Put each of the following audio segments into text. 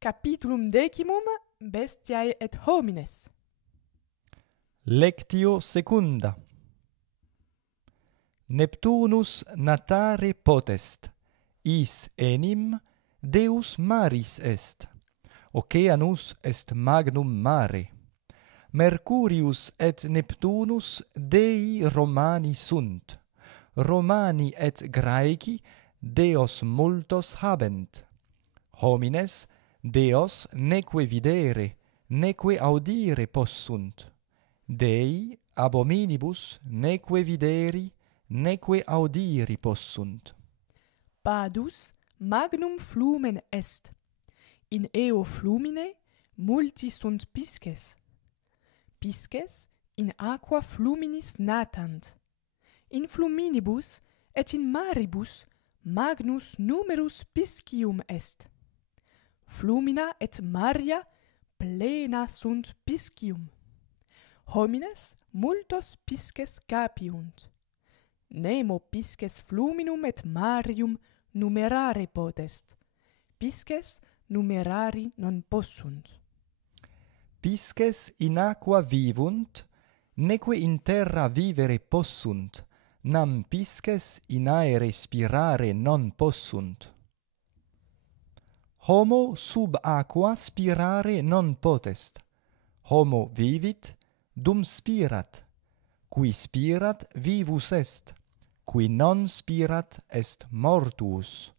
Capitulum decimum Bestiae et homines. Lectio secunda. Neptunus natare potest, is enim Deus maris est. Oceanus est magnum mare. Mercurius et Neptunus Dei Romani sunt. Romani et Graeci Deos multos habent. Homines Deos neque videre, neque audire possunt. Dei abominibus neque videri, neque audiri possunt. Padus magnum flumen est. In eo flumine multi sunt pisces. Pisces in aqua fluminis natant. In fluminibus et in maribus magnus numerus piscium est. Flumina et maria plena sunt piscium. Homines multos pisces capiunt. Nemo pisces fluminum et marium numerare potest. Pisces numerari non possunt. Pisces in aqua vivunt, neque in terra vivere possunt, nam pisces in aere spirare non possunt. Homo sub aqua spirare non potest. Homo vivit, dum spirat. Qui spirat vivus est, qui non spirat est mortuus.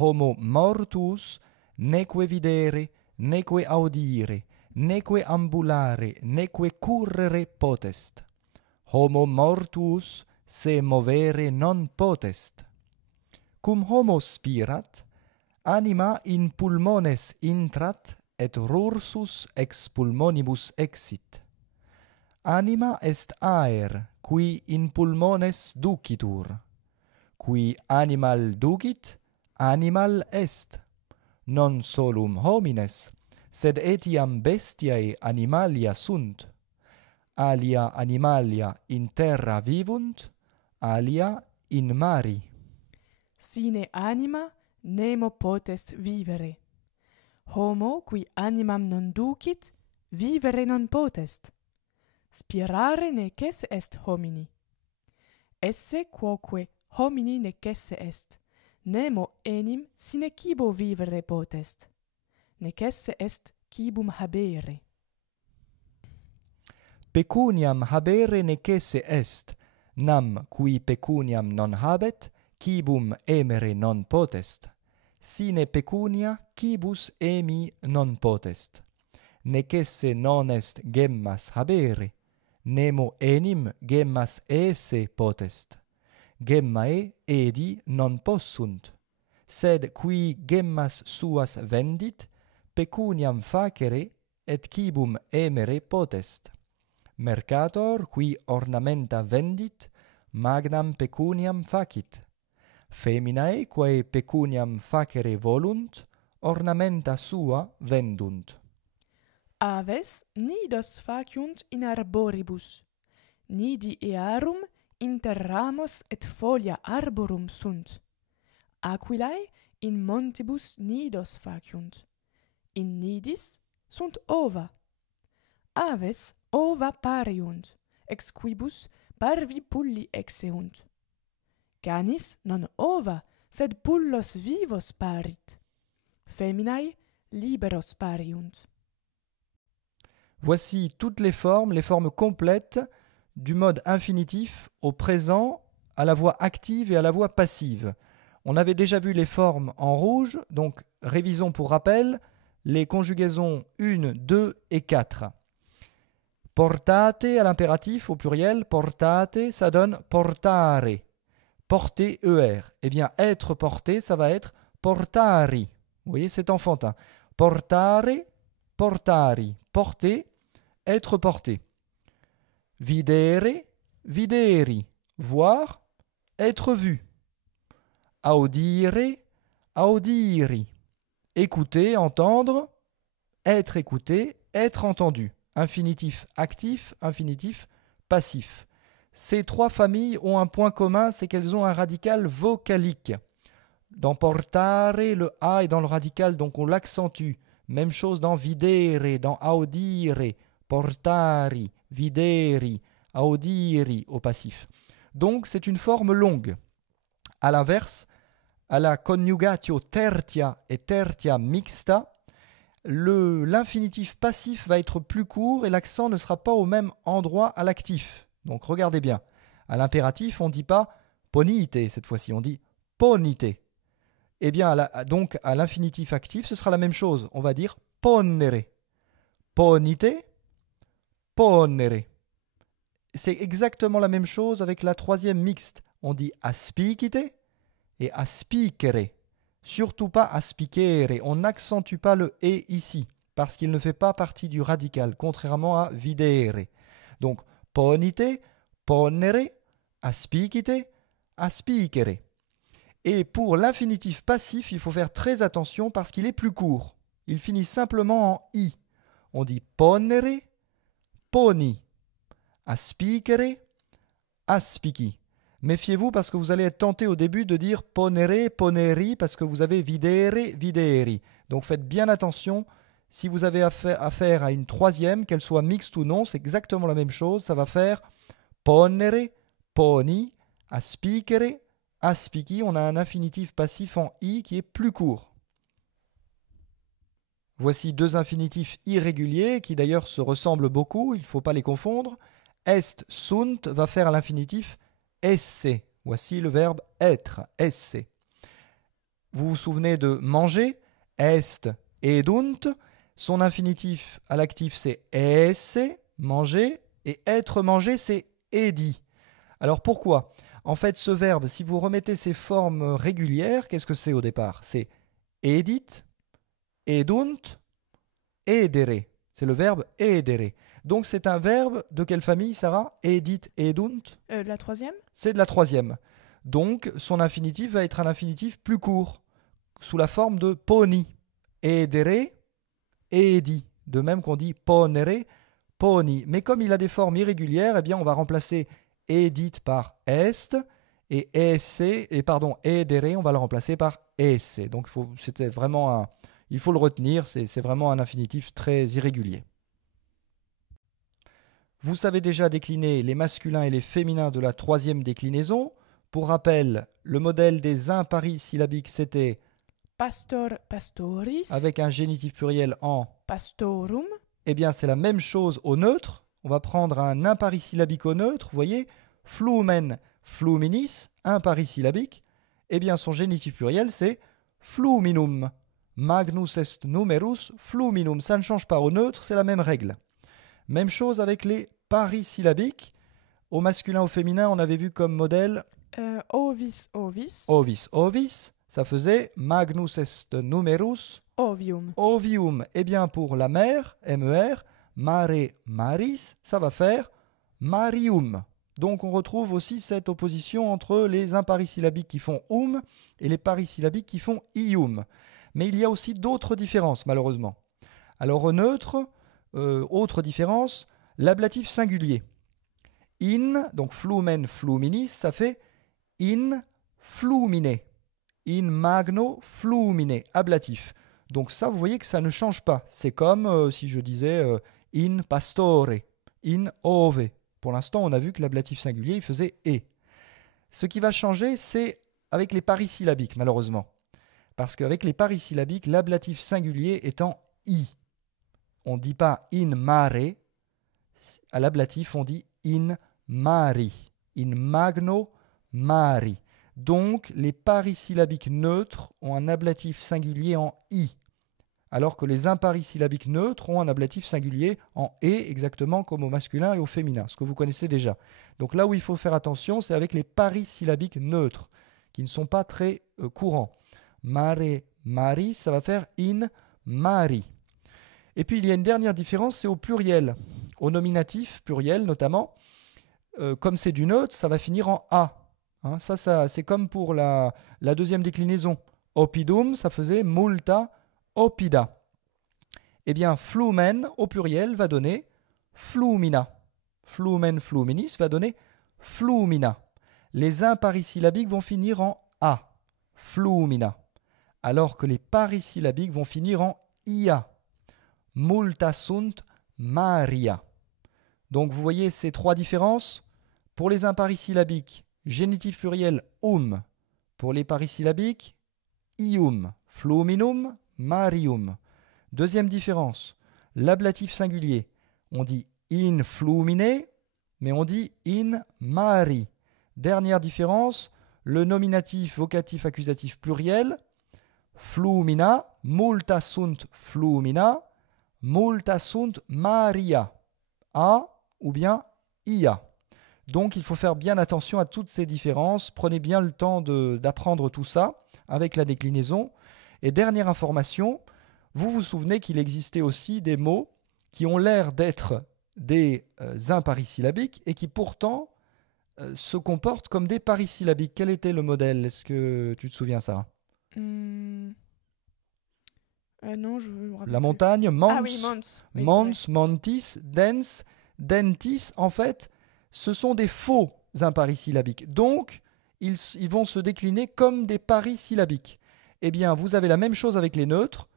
Homo mortuus neque videre, neque audire, neque ambulare, neque currere potest. Homo mortuus se movere non potest. Cum homo spirat, anima in pulmones intrat et rursus ex pulmonibus exit. Anima est aer, qui in pulmones ducitur. Qui animal dugit, animal est. Non solum homines, sed etiam bestiae animalia sunt. Alia animalia in terra vivunt, alia in mari. Sine anima nemo potest vivere. Homo qui animam non ducit, vivere non potest. Spirare necesse est homini. Esse quoque homini necesse est, nemo enim sine cibo vivere potest. Necesse est cibum habere. Pecuniam habere necesse est, nam qui pecuniam non habet, cibum emere non potest. Sine pecunia cibus emi non potest. Necesse non est gemmas habere, nemo enim gemmas esse potest. Gemmae edi non possunt, sed qui gemmas suas vendit, pecuniam facere et cibum emere potest. Mercator qui ornamenta vendit, magnam pecuniam facit. Feminae quae pecuniam facere volunt, ornamenta sua vendunt. Aves nidos faciunt in arboribus. Nidi earum inter ramos et folia arborum sunt. Aquilae in montibus nidos faciunt. In nidis sunt ova. Aves ova pariunt, ex quibus parvi pulli exeunt. Canis non ova, sed pullos vivos parit. Feminae liberos pariunt. Voici toutes les formes complètes du mode infinitif au présent, à la voix active et à la voix passive. On avait déjà vu les formes en rouge, donc révisons pour rappel les conjugaisons 1, 2 et 4. Portate à l'impératif au pluriel, portate, ça donne portare. Porter, ER. Eh bien, être porté, ça va être portari. Vous voyez, c'est enfantin. Portare, portari. Porter, être porté. Videre, videri. Voir, être vu. Audire, audiri. Écouter, entendre. Être écouté, être entendu. Infinitif actif, infinitif passif. Ces trois familles ont un point commun, c'est qu'elles ont un radical vocalique. Dans portare, le A est dans le radical, donc on l'accentue. Même chose dans videre, dans audire, portari, videri, audiri au passif. Donc c'est une forme longue. À l'inverse, à la conjugatio tertia et tertia mixta, l'infinitif passif va être plus court et l'accent ne sera pas au même endroit à l'actif. Donc regardez bien. À l'impératif, on ne dit pas ponite cette fois-ci, on dit ponite. Eh bien, donc à l'infinitif actif, ce sera la même chose. On va dire ponere. Ponite, ponere. C'est exactement la même chose avec la troisième mixte. On dit aspicite et aspicere. Surtout pas aspicere. On n'accentue pas le « et » ici, parce qu'il ne fait pas partie du radical, contrairement à videre. Donc, ponite, ponere, aspicite, aspicere. Et pour l'infinitif passif, il faut faire très attention parce qu'il est plus court. Il finit simplement en « i ». On dit ponere, poni. Aspicere, aspici. Méfiez-vous parce que vous allez être tenté au début de dire ponere, poneri parce que vous avez videre, videri. Donc faites bien attention. Si vous avez affaire à une troisième, qu'elle soit mixte ou non, c'est exactement la même chose. Ça va faire ponere, poni, aspicere, aspici. On a un infinitif passif en i qui est plus court. Voici deux infinitifs irréguliers qui d'ailleurs se ressemblent beaucoup. Il ne faut pas les confondre. Est, sunt va faire à l'infinitif esse. Voici le verbe être, esse. Vous vous souvenez de manger, est, edunt. Son infinitif à l'actif c'est esse, manger, et être mangé c'est edi. Alors pourquoi? En fait, ce verbe, si vous remettez ses formes régulières, qu'est-ce que c'est au départ? C'est edit, edunt, edere. C'est le verbe edere. Donc c'est un verbe de quelle famille, Sarah? Edit, edunt? La troisième? C'est de la troisième. Donc son infinitif va être un infinitif plus court, sous la forme de poni. Edere, edi. De même qu'on dit ponere, poni. Mais comme il a des formes irrégulières, eh bien on va remplacer edit par est et edere, on va le remplacer par esse. Donc il faut le retenir, c'est vraiment un infinitif très irrégulier. Vous savez déjà décliner les masculins et les féminins de la troisième déclinaison. Pour rappel, le modèle des imparis syllabiques, c'était Pastor, pastoris. avec un génitif pluriel en Pastorum. Eh bien, c'est la même chose au neutre. On va prendre un impari syllabique au neutre. Vous voyez, flumen, fluminis, impari syllabique. Eh bien, son génitif pluriel, c'est fluminum. Magnus est numerus fluminum. Ça ne change pas au neutre, c'est la même règle. Même chose avec les parisyllabiques. Au masculin, au féminin, on avait vu comme modèle Ovis, ovis. ovis, ovis. Ça faisait Magnus est numerus Ovium. ovium. Eh bien, pour la mère, MER, mare, maris, ça va faire marium. Donc, on retrouve aussi cette opposition entre les imparisyllabiques qui font et les parisyllabiques qui font ium. Mais il y a aussi d'autres différences, malheureusement. Alors, au neutre, autre différence, l'ablatif singulier. In, donc flumen, fluminis, ça fait in flumine. In magno flumine, ablatif. Donc ça, vous voyez que ça ne change pas. C'est comme si je disais in pastore, in ove. Pour l'instant, on a vu que l'ablatif singulier, il faisait e. Ce qui va changer, c'est avec les parisyllabiques, malheureusement. Parce qu'avec les parisyllabiques, l'ablatif singulier est en i. On ne dit pas in mare. À l'ablatif, on dit in mari. In magno mari. Donc, les parisyllabiques neutres ont un ablatif singulier en i, alors que les imparisyllabiques neutres ont un ablatif singulier en e, exactement comme au masculin et au féminin, ce que vous connaissez déjà. Donc là où il faut faire attention, c'est avec les parisyllabiques neutres, qui ne sont pas très courants. Mare, mari, ça va faire in mari. Et puis il y a une dernière différence, c'est au pluriel. Au nominatif, pluriel notamment, comme c'est du neutre, ça va finir en a. Hein, ça c'est comme pour la deuxième déclinaison. Opidum, ça faisait multa opida. Eh bien, flumen, au pluriel, va donner flumina. Flumen, fluminis va donner flumina. Les imparisyllabiques vont finir en a, flumina. Alors que les parisyllabiques vont finir en ia, multa sunt Maria. Donc vous voyez ces trois différences. Pour les imparisyllabiques, génitif pluriel Pour les parisyllabiques, ium. Fluminum, Marium. Deuxième différence, l'ablatif singulier. On dit in flumine, mais on dit in Mari. Dernière différence, le nominatif vocatif accusatif pluriel. Flumina, multa sunt flumina, multa sunt Maria. A ou bien ia. Donc il faut faire bien attention à toutes ces différences. Prenez bien le temps d'apprendre tout ça avec la déclinaison. Et dernière information, vous vous souvenez qu'il existait aussi des mots qui ont l'air d'être des imparisyllabiques et qui pourtant se comportent comme des parisyllabiques. Quel était le modèle? Est-ce que tu te souviens, Sarah? Non, je me rappelle La plus. montagne, mons, Ah oui, mons. Oui, mons, c'est vrai. montis, dens, dentis, en fait, ce sont des faux imparisyllabiques. Donc, ils vont se décliner comme des parisyllabiques. Eh bien, vous avez la même chose avec les neutres,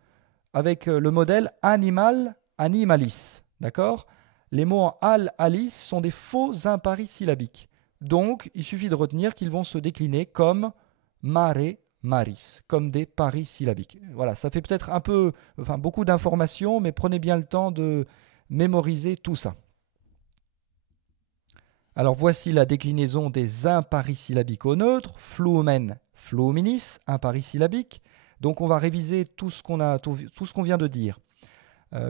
avec le modèle animal, animalis. D'accord? Les mots en al, alice sont des faux imparisyllabiques. Donc, il suffit de retenir qu'ils vont se décliner comme mare, maris, comme des parisyllabiques. Voilà, ça fait peut-être beaucoup d'informations, mais prenez bien le temps de mémoriser tout ça. Alors voici la déclinaison des imparisyllabiques au neutre. Flumen, fluminis, imparisyllabique. Donc on va réviser tout ce qu'on vient de dire.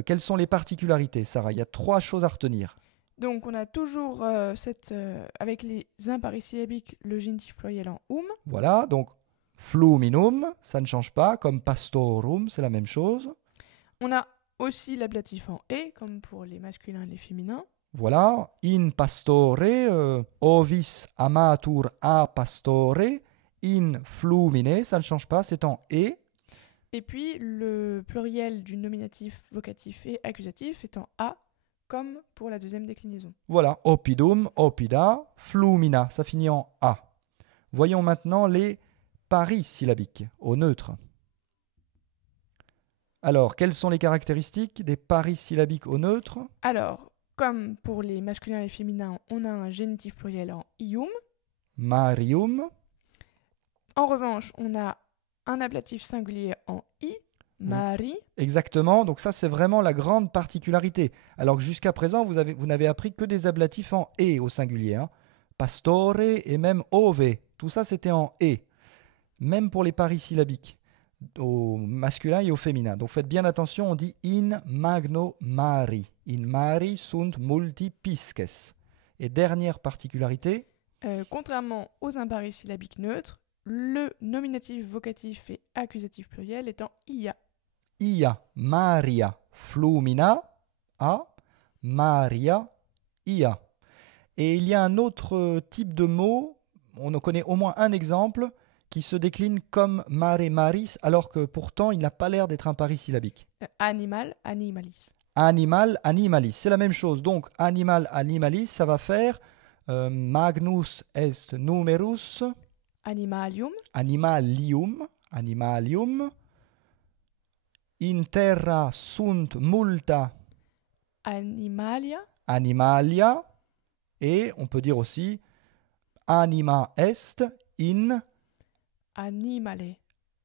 Quelles sont les particularités, Sarah? Il y a 3 choses à retenir. Donc, on a toujours avec les imparisyllabiques, le génitif pluriel en Voilà, donc fluminum, ça ne change pas, comme pastorum, c'est la même chose. On a aussi l'ablatif en e, comme pour les masculins et les féminins. Voilà, in pastore, ovis amatur a pastore, in flumine, ça ne change pas, c'est en e. Et puis, le pluriel du nominatif, vocatif et accusatif est en a, comme pour la deuxième déclinaison. Voilà, oppidum, oppida, flumina, ça finit en a. Voyons maintenant les parisyllabiques au neutre. Alors, quelles sont les caractéristiques des parisyllabiques au neutre? Alors, comme pour les masculins et les féminins, on a un génitif pluriel en ium. Marium. En revanche, on a un ablatif singulier en i, Mari. Exactement, donc ça c'est vraiment la grande particularité. Alors que jusqu'à présent, vous n'avez appris que des ablatifs en e au singulier. Hein. Pastore et même ove, tout ça c'était en e. Même pour les parisyllabiques, au masculin et au féminin. Donc faites bien attention, on dit in magno mari. In mari sunt multi pisces. Et dernière particularité, Contrairement aux imparisyllabiques neutres, le nominatif vocatif et accusatif pluriel est en ia. ia, Maria, flumina, a, Maria, ia. Et il y a un autre type de mot, on en connaît au moins un exemple, qui se décline comme mare, maris, alors que pourtant il n'a pas l'air d'être un parisyllabique. Animal, animalis. Animal, animalis, c'est la même chose. Donc animal, animalis, ça va faire magnus est numerus, Animalium. animalium, animalium, in terra sunt multa Animalia. animalia, et on peut dire aussi anima est in Animale.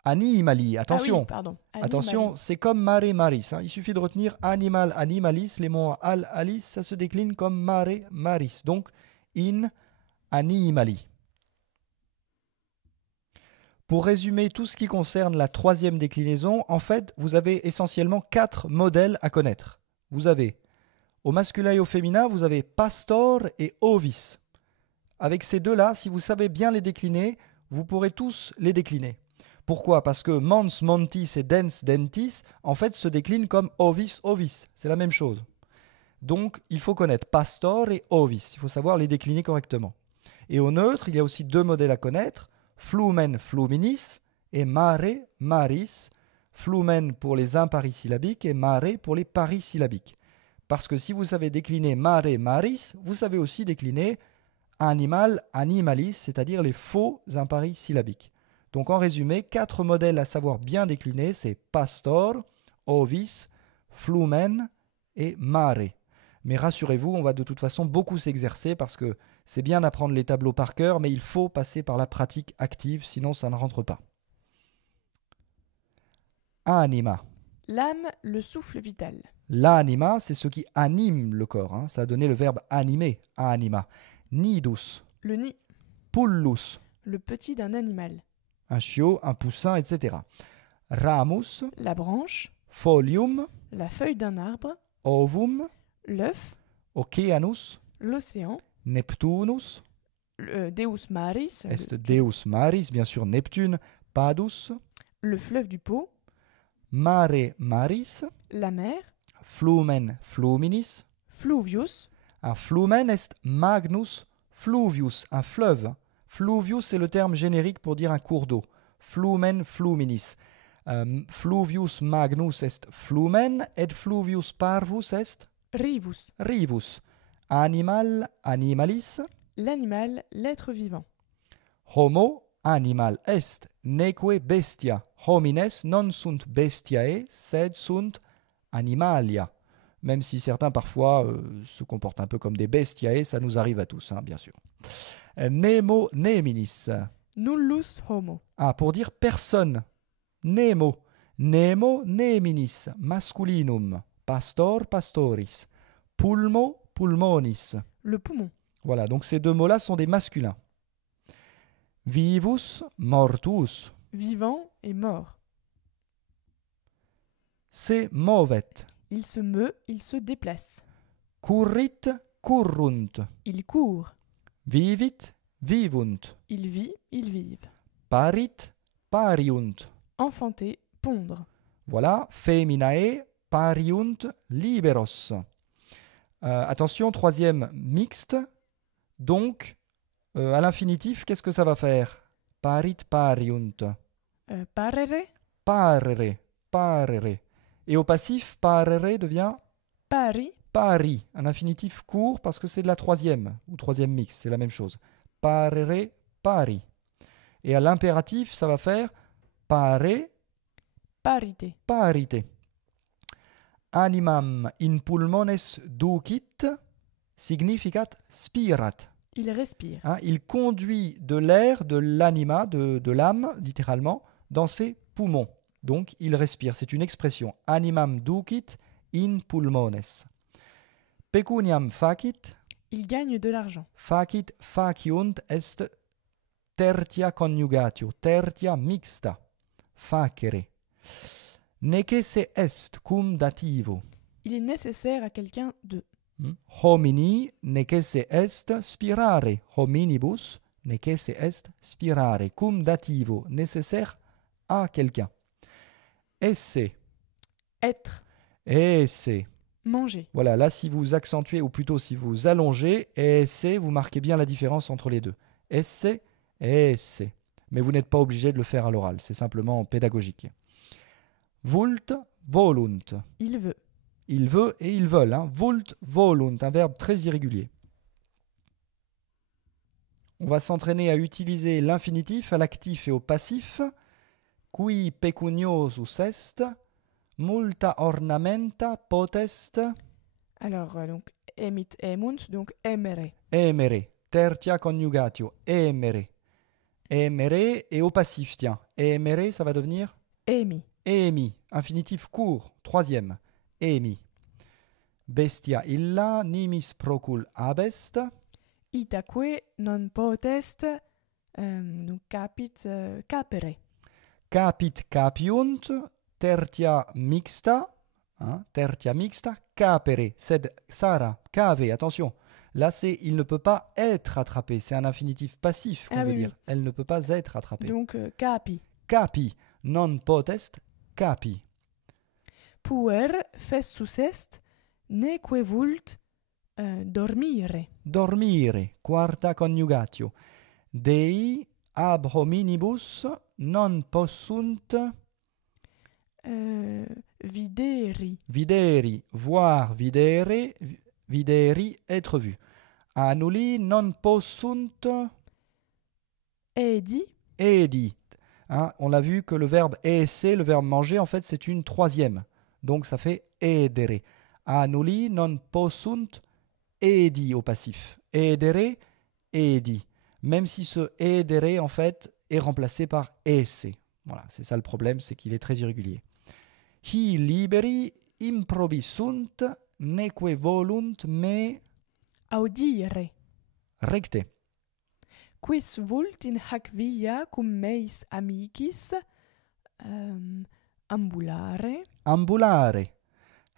animali. Attention, Ah oui, pardon. attention, c'est comme mare maris. Hein. Il suffit de retenir animal animalis. Les mots al alis, ça se décline comme mare maris. Donc in animali. Pour résumer tout ce qui concerne la troisième déclinaison, en fait, vous avez essentiellement 4 modèles à connaître. Vous avez, au masculin et au féminin, vous avez pastor et ovis. Avec ces deux-là, si vous savez bien les décliner, vous pourrez tous les décliner. Pourquoi? Parce que mons, montis et dens, dentis, en fait, se déclinent comme ovis, ovis. C'est la même chose. Donc, il faut connaître pastor et ovis. Il faut savoir les décliner correctement. Et au neutre, il y a aussi 2 modèles à connaître. Flumen, fluminis et mare, maris. Flumen pour les imparisyllabiques et mare pour les parisyllabiques. Parce que si vous savez décliner mare, maris, vous savez aussi décliner animal, animalis, c'est-à-dire les faux imparisyllabiques. Donc en résumé, 4 modèles à savoir bien décliner, c'est pastor, ovis, flumen et mare. Mais rassurez-vous, on va de toute façon beaucoup s'exercer parce que c'est bien d'apprendre les tableaux par cœur, mais il faut passer par la pratique active, sinon ça ne rentre pas. Anima. L'âme, le souffle vital. L'anima, c'est ce qui anime le corps. Hein. Ça a donné le verbe animer, anima. Nidus, Le nid, pullus, le petit d'un animal. un chiot, un poussin, etc. Ramus, La branche, folium, la feuille d'un arbre. ovum, L'œuf, oceanus, l'océan. Neptunus, Le Deus Maris, est Deus Maris, bien sûr Neptune, Padus, le fleuve du Pô. Mare Maris, La mer, Flumen Fluminis. Fluvius. Un flumen est Magnus Fluvius, un fleuve. Fluvius, c'est le terme générique pour dire un cours d'eau. Flumen Fluminis. Fluvius Magnus est flumen, et Fluvius Parvus est Rivus, rivus. Animal animalis. l'animal, l'être vivant. Homo animal est, neque bestia. Homines non sunt bestiae, sed sunt animalia. Même si certains parfois se comportent un peu comme des bestiae, ça nous arrive à tous, hein, bien sûr. Nemo neminis. Nullus homo. Ah, pour dire personne. Nemo. Nemo neminis. Masculinum. Pastor pastoris. Pulmo pulmonis. Le poumon. Voilà, donc ces deux mots-là sont des masculins. Vivus mortus. Vivant et mort. Se movet. Il se meut, il se déplace. Currit currunt. Il court. Vivit vivunt. Il vit, ils vivent. Parit pariunt. Enfanter, pondre. Voilà, feminae pariunt liberos. Attention, troisième mixte. Donc, à l'infinitif, qu'est-ce que ça va faire? Parit pariunt. Parere, Parere, parere. Et au passif, parere devient pari, pari. Un infinitif court parce que c'est de la troisième, ou troisième mixte, c'est la même chose. Parere, pari. Et à l'impératif, ça va faire pare, parité. parite. Animam in pulmones ducit significat spirat. Il respire. Hein, il conduit de l'air, de l'anima, de l'âme, littéralement, dans ses poumons. Donc, il respire. C'est une expression. Animam ducit in pulmones. Pecuniam facit. Il gagne de l'argent. Facit faciunt est tertia conjugatio, tertia mixta. Facere. Necesse est cum dativo. Il est nécessaire à quelqu'un de. Homini necesse est spirare. Hominibus necesse est spirare. Cum dativo, nécessaire à quelqu'un. Esse. Être. Esse. Manger. Voilà, là si vous accentuez, ou plutôt si vous allongez, esse, vous marquez bien la différence entre les deux. Esse, esse. Mais vous n'êtes pas obligé de le faire à l'oral, c'est simplement pédagogique. Vult, volunt. Il veut. Il veut et ils veulent. Hein. Vult, volunt, un verbe très irrégulier. On va s'entraîner à utiliser l'infinitif à l'actif et au passif. Qui pecuniosus est, multa ornamenta potest. Alors, donc, emit emunt, donc emere. Emere, tertia conjugatio, emere. Emere et au passif, tiens. Emere, ça va devenir Emi. emi, infinitif court, troisième. Emi. Bestia illa nimis procul abest. Itaque non potest, donc capit, capere. Capit capiunt, tertia mixta. Hein, tertia mixta, capere. Sed Sarah, cave, attention. Là, c'est il ne peut pas être attrapé. C'est un infinitif passif qu'on veut oui, dire. oui. Elle ne peut pas être attrapée. Donc, capi. Capi, non potest, capi. Puer fessus est, neque vult dormire. Dormire, quarta conjugatio. Dei ab hominibus non possunt Videri. videri, voir, videre, videri, être vu. Annuli non possunt Edi. edi. Hein, on a vu que le verbe esse, le verbe manger, en fait, c'est une troisième. Donc ça fait edere. Annuli non possunt edi au passif. Edere, edi. Même si ce edere, en fait, est remplacé par esse. Voilà, c'est ça le problème, c'est qu'il est très irrégulier. Hi liberi improbi sunt, neque volunt me Audire. recte. Quis vult in hac via cum meis amicis ambulare. Ambulare.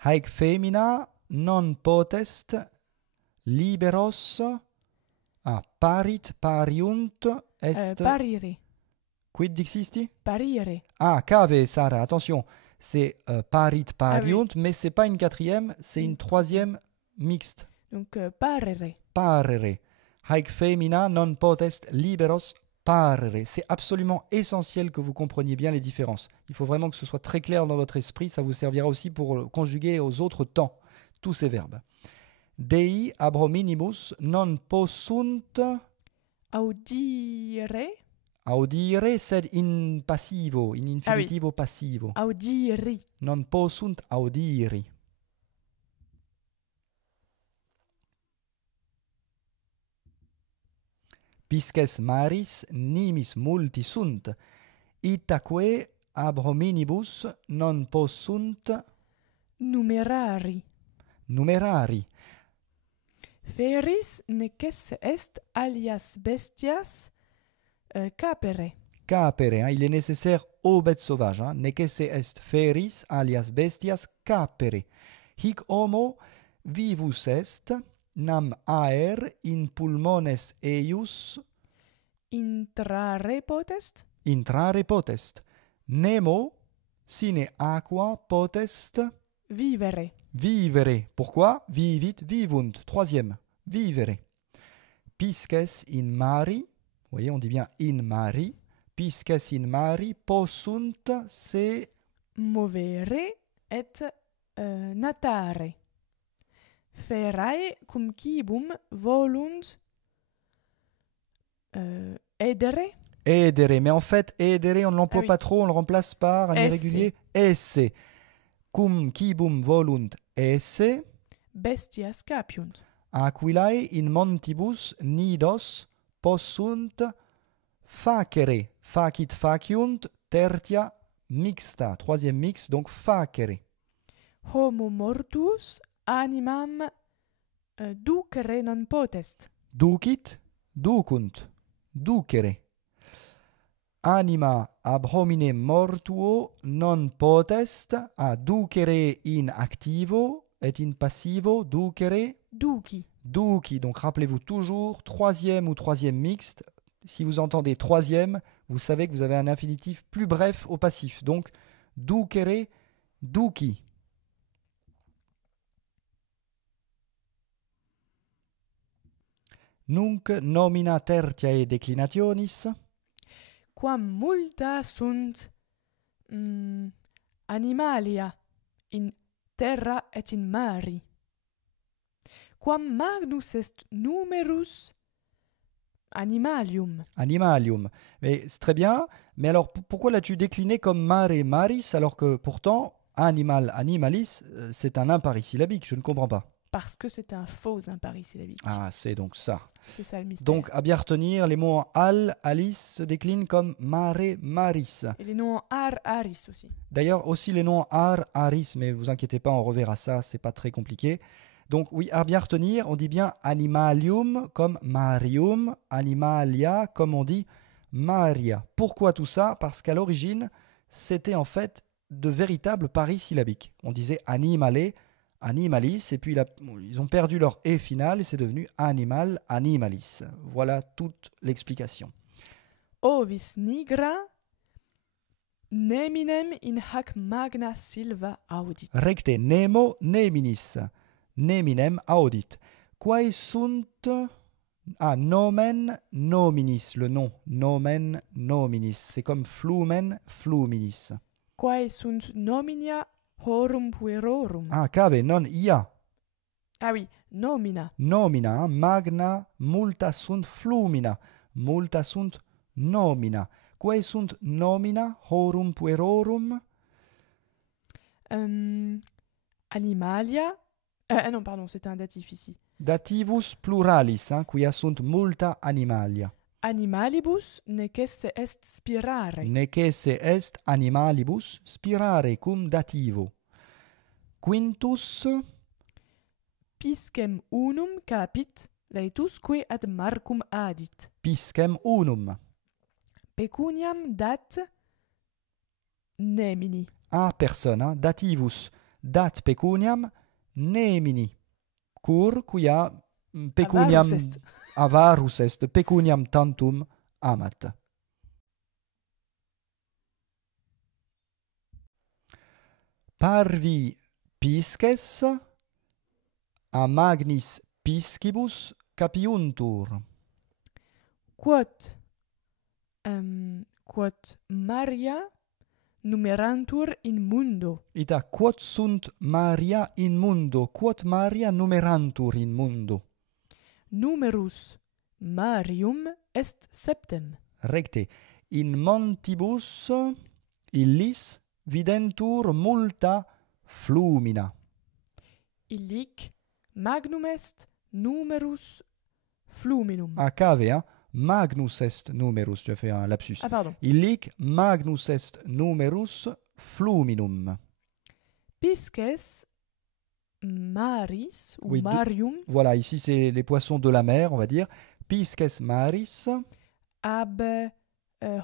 Haec femina non potest liberos parit pariunt est Parire. quid dixisti? Parire. Ah, cave Sarah, attention, c'est parit pariunt, mais c'est pas une quatrième, c'est une troisième mixte. Donc parere. Parere. Haec femina non potest liberos parere. C'est absolument essentiel que vous compreniez bien les différences. Il faut vraiment que ce soit très clair dans votre esprit. Ça vous servira aussi pour conjuguer aux autres temps tous ces verbes. Dei abrominibus non possunt Audire. audire sed in passivo, in infinitivo passivo. Audiri. Non possunt audiri. Pisces maris nimis multi sunt, itaque abrominibus non possunt Numerari. numerari. Feris necesse est alias bestias capere. Capere, hein, il est nécessaire aux bêtes sauvages. Hein. Necesse est feris alias bestias capere. Hic homo vivus est, nam aer in pulmones eius Intrare potest. intrare potest. Nemo sine aqua potest Vivere. vivere. Pourquoi? Vivit, vivunt. Troisième, vivere. Pisces in mari, vous voyez, on dit bien in mari. Pisces in mari possunt se Movere et natare. Ferae cum cibum volunt edere. edere. Mais en fait, edere, on ne l'emploie Ah oui. pas trop, on le remplace par un Esse. irrégulier. Esse. Cum cibum volunt esse, Bestias capiunt. aquilae in montibus nidos possunt facere. Facit faciunt, tertia mixta. Troisième mix, donc facere. Homo mortuus animam ducere non potest. Ducit, ducunt, ducere. Anima ab homine mortuo non potest ducere in activo et in passivo ducere Duci. duci. Donc rappelez-vous toujours, troisième ou troisième mixte. Si vous entendez troisième, vous savez que vous avez un infinitif plus bref au passif. Donc ducere duci. Nunc nomina tertiae declinationis Quam multa sunt animalia in terra et in mari. Quam magnus est numerus animalium. animalium. Mais c'est très bien, mais alors pourquoi l'as-tu décliné comme mare maris alors que pourtant animal animalis c'est un imparsyllabique? Je ne comprends pas. Parce que c'est un faux imparsyllabique. Ah, c'est donc ça. C'est ça le mystère. Donc à bien retenir, les mots en al, alice se déclinent comme mare maris. Et les noms en ar, aris aussi. D'ailleurs aussi les noms en ar, aris, mais vous inquiétez pas, on reverra ça, c'est pas très compliqué. Donc oui, à bien retenir, on dit bien animalium comme marium, animalia comme on dit maria. Pourquoi tout ça? Parce qu'à l'origine, c'était en fait de véritables parisyllabiques. On disait animale, animalis, et puis ils ont perdu leur et final et c'est devenu animal, animalis. Voilà toute l'explication. Ovis nigra neminem in hac magna silva audit. Recte nemo neminis, neminem audit. Quae sunt nomen nominis, le nom, nomen nominis. C'est comme flumen fluminis. Quae sunt nominia horum puerorum. Ah, cave, non ia. Ah oui, nomina. Nomina, magna, multa sunt flumina, multa sunt nomina. Quae sunt nomina horum puerorum? Animalia. Non, pardon, c'était un datif ici. Dativus pluralis, quia sunt multa animalia. Animalibus necesse est spirare. Necesse est animalibus spirare cum dativo. Quintus Piscem unum capit, laetusque ad Marcum adit. piscem unum. Pecuniam dat nemini. A persona dativus dat pecuniam nemini. Cur quia pecuniam Avarus est. avarus est, pecuniam tantum amat. Parvi pisces a magnis piscibus capiuntur. Quod Maria numerantur in mundo. Ita quod sunt Maria in mundo, quod Maria numerantur in mundo. Numerus Marium est septem. Recte, in montibus illis videntur multa flumina. Illic magnum est numerus fluminum. A cavea, magnus est numerus, je fais un lapsus. Ah, pardon. Illic magnus est numerus fluminum. Pisces maris ou Oui, marium Voilà, ici c'est les poissons de la mer, on va dire. Pisces maris ab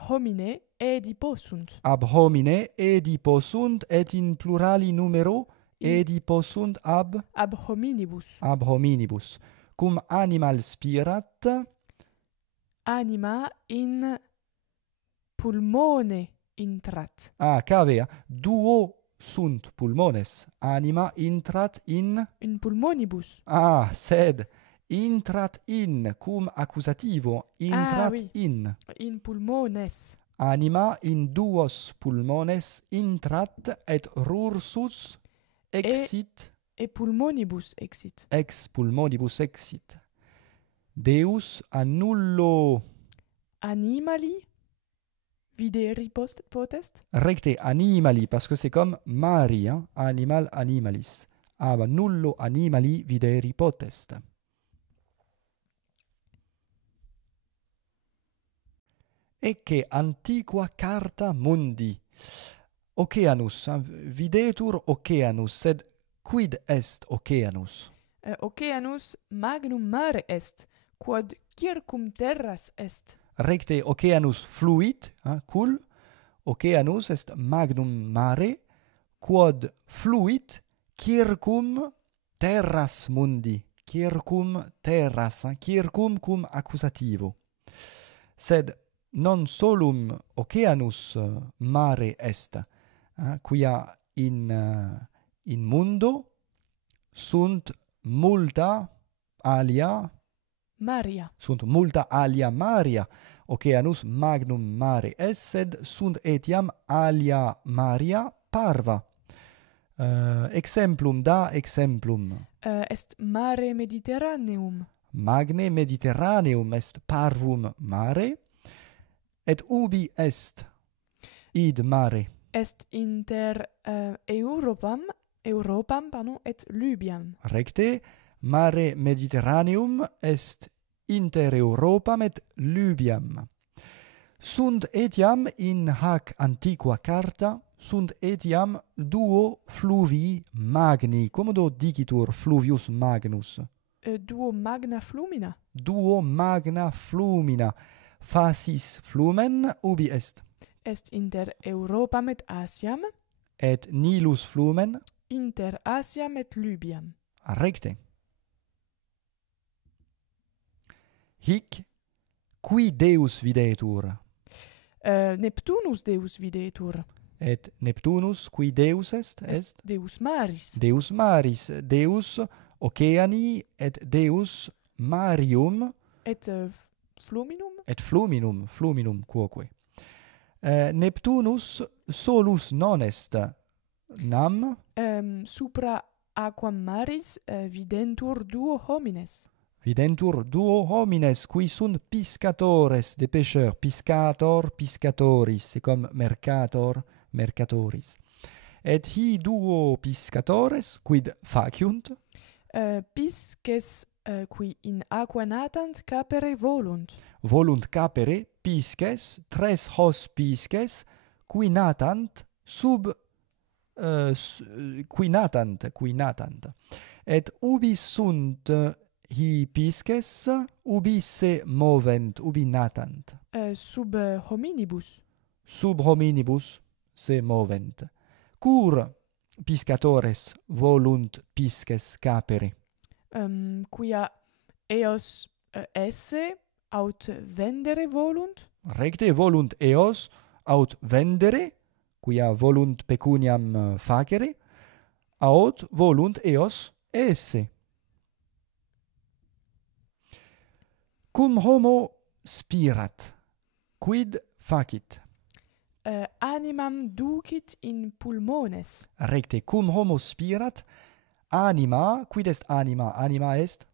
homine edipo sunt. ab homine edipo sunt, et in plurali numero edipo sunt ab Hominibus. hominibus. Cum animal spirat, Anima in pulmone intrat. cavea, duo sunt pulmones, anima intrat in, In pulmonibus. sed intrat in, cum accusativo, intrat oui. in. In pulmones. Anima in duos pulmones intrat, et rursus exit, E pulmonibus exit. ex pulmonibus exit. Deus annullo Animali videri potest. recte animali, parce que c'est comme Mari, animal animalis. Ab nullo animali videri potest. Ecce antiqua carta mundi. Oceanus, videtur oceanus, sed quid est oceanus? Oceanus magnum mare est, quod circum terras est. Recte oceanus fluit, cul, oceanus est magnum mare, quod fluit circum terras mundi, circum terras, circum cum accusativo. Sed non solum oceanus mare est, quia in mundo sunt multa alia Maria. Sunt multa alia Maria. Oceanus magnum mare est, sed sunt etiam alia Maria parva. Exemplum da exemplum. Est mare Mediterraneum. Magne Mediterraneum est parvum mare, et ubi est id mare. Est inter Europam et Lybiam. Recte, mare Mediterraneum est inter Europam et Lybiam. Sunt etiam in hac antiqua carta, sunt etiam duo fluvii magni. Commodo dicitur fluvius magnus? Duo magna flumina. Duo magna flumina. Facis flumen ubi est? Est inter Europam et Asiam. Et Nilus flumen? Inter Asiam et Lybiam. Recte. Hic qui Deus videtur? Neptunus Deus videtur. Et Neptunus qui Deus est? Est Deus maris. Deus maris, Deus oceani et Deus marium Et fluminum. et fluminum quoque. Neptunus solus non est, nam Supra aquam maris videntur duo homines. videntur duo homines qui sunt piscatores de pêcheurs, piscator piscatoris, c'est comme mercator mercatoris. Et hi duo piscatores quid faciunt, Pisces qui in aqua natant capere volunt. volunt capere pisces, tres hos pisces, qui natant qui natant. Et ubi sunt hi pisces, ubi se movent, ubi natant. Sub hominibus. Sub hominibus se movent. Cur piscatores volunt pisces capere. Quia eos esse aut vendere volunt. Recte volunt eos aut vendere, quia volunt pecuniam facere, aut volunt eos esse. Cum homo spirat, quid facit? Animam ducit in pulmones. Recte cum homo spirat, anima, quid est anima? Anima est?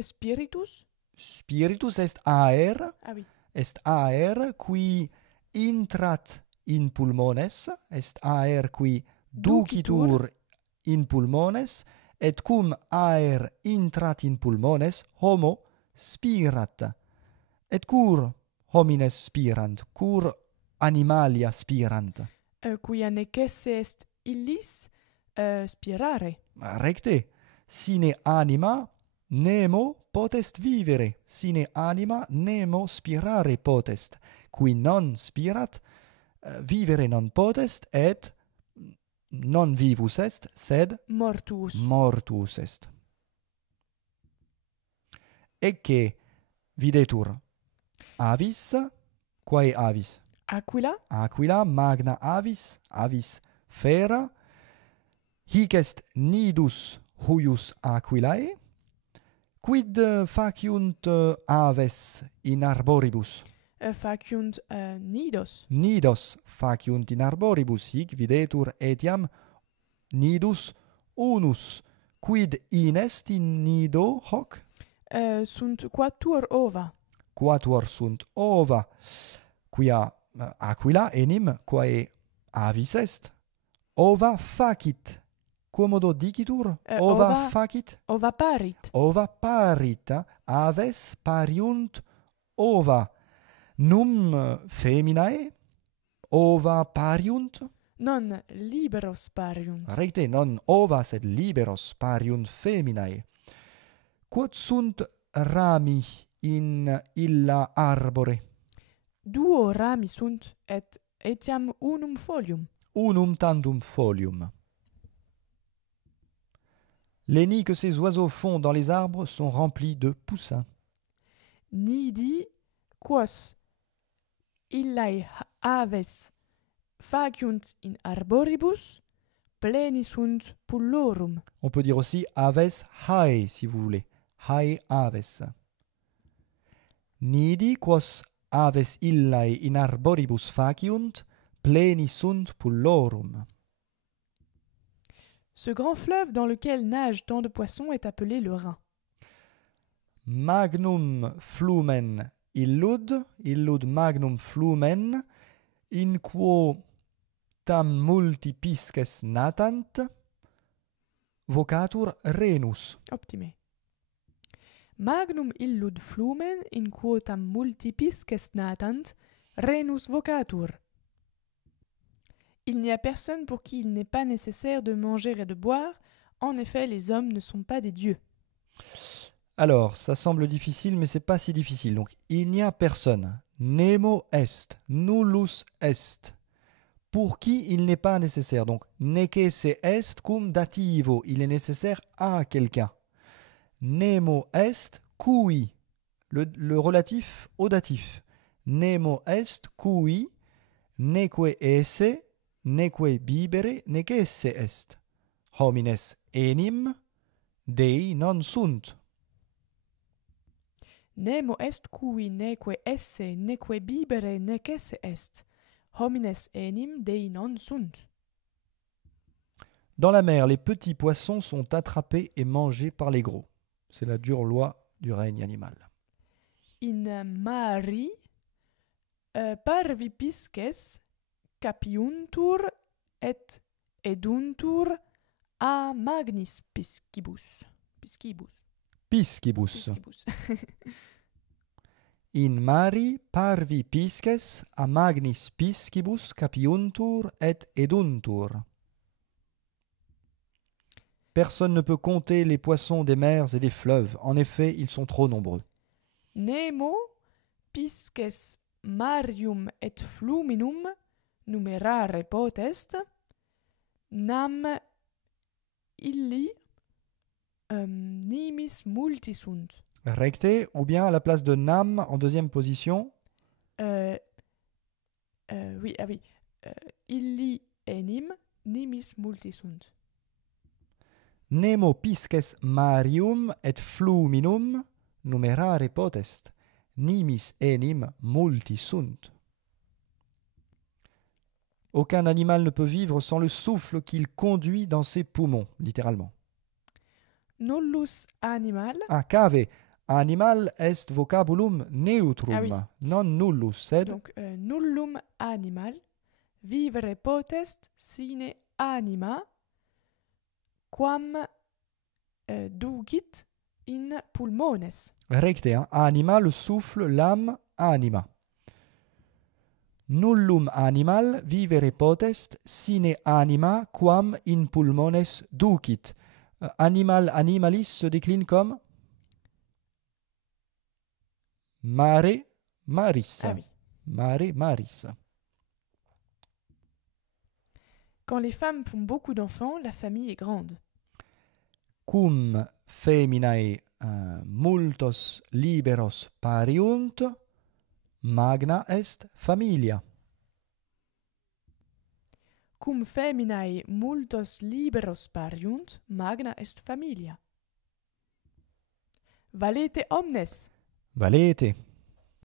Spiritus? Spiritus est aer, Ah oui. est aer qui intrat in pulmones, est aer qui ducitur in pulmones, et cum aer intrat in pulmones, homo spirat. Et cur homines spirant, cur animalia spirant. Quia necesse est illis spirare. Recte, sine anima nemo potest vivere, sine anima nemo spirare potest. Qui non spirat, vivere non potest, et non vivus est, sed Mortuus. mortus est. Ecce videtur avis, quae avis? Aquila? Aquila, magna avis, avis fera, hic est nidus huius aquilae, quid faciunt aves in arboribus? Faciunt nidos. Nidos faciunt in arboribus, hic videtur etiam nidus unus. Quid inest in nido hoc? Sunt quattuor ova. Quatuor sunt ova, quia aquila enim quae avis est. Ova facit. Quomodo dicitur? Ova facit? Ova parit. Ova parit. Aves pariunt ova. Num feminae ova pariunt? Non liberos pariunt. Recte, non ova sed liberos pariunt feminae. Quod sunt rami in illa arbore? Duo rami sunt et etiam unum folium. Unum tandem folium. Les nids que ces oiseaux font dans les arbres sont remplis de poussins. Nidi quos illae aves faciunt in arboribus pleni sunt pullorum. On peut dire aussi aves hae, si vous voulez. Hae aves. Nidi quos aves illae in arboribus faciunt, pleni sunt pullorum. Ce grand fleuve dans lequel nagent tant de poissons est appelé le Rhin. Magnum flumen illud magnum flumen, in quo tam multi pisces natant, vocatur Rhenus. Optime. Magnum illud flumen in quotam multi pisces natant, Rhenus vocatur. Il n'y a personne pour qui il n'est pas nécessaire de manger et de boire. En effet, les hommes ne sont pas des dieux. Alors, ça semble difficile, mais c'est pas si difficile. Donc, il n'y a personne. Nemo est, nullus est. Pour qui il n'est pas nécessaire. Donc, necesse est cum dativo. Il est nécessaire à quelqu'un. Nemo est cui. Le relatif au datif. Nemo est cui neque esse, neque bibere, necesse est. Homines enim, Dei non sunt. Nemo est cui neque esse, neque bibere, necesse est. Homines enim Dei non sunt. Dans la mer, les petits poissons sont attrapés et mangés par les gros. C'est la dure loi du règne animal. In mari parvipisces capiuntur et eduntur a magnis piscibus. Piscibus. Piscibus. Piscibus. In mari parvi pisces a magnis piscibus capiuntur et eduntur. Personne ne peut compter les poissons des mers et des fleuves. En effet, ils sont trop nombreux. Nemo pisces marium et fluminum numerare potest, nam illi nimis multi sunt. Recte, ou bien à la place de nam en deuxième position, Illi enim nimis multi sunt. nemo pisces marium et fluminum numerare potest. Nimis enim multi sunt. Aucun animal ne peut vivre sans le souffle qu'il conduit dans ses poumons, littéralement. Nullus animal. Cave. Animal est vocabulum neutrum. Ah oui. Non nullus, sed. Donc, nullum animal vivere potest sine anima quam dugit in pulmones. Recte, anima, le souffle, l'âme, anima. Nullum animal vivere potest sine anima quam in pulmones ducit. Animal, animalis se décline comme mare, maris. Ah oui. Mare, maris. Quand les femmes font beaucoup d'enfants, la famille est grande. Cum feminae multos liberos pariunt, magna est familia. Cum feminae multos liberos pariunt, magna est familia. Valete omnes. Valete.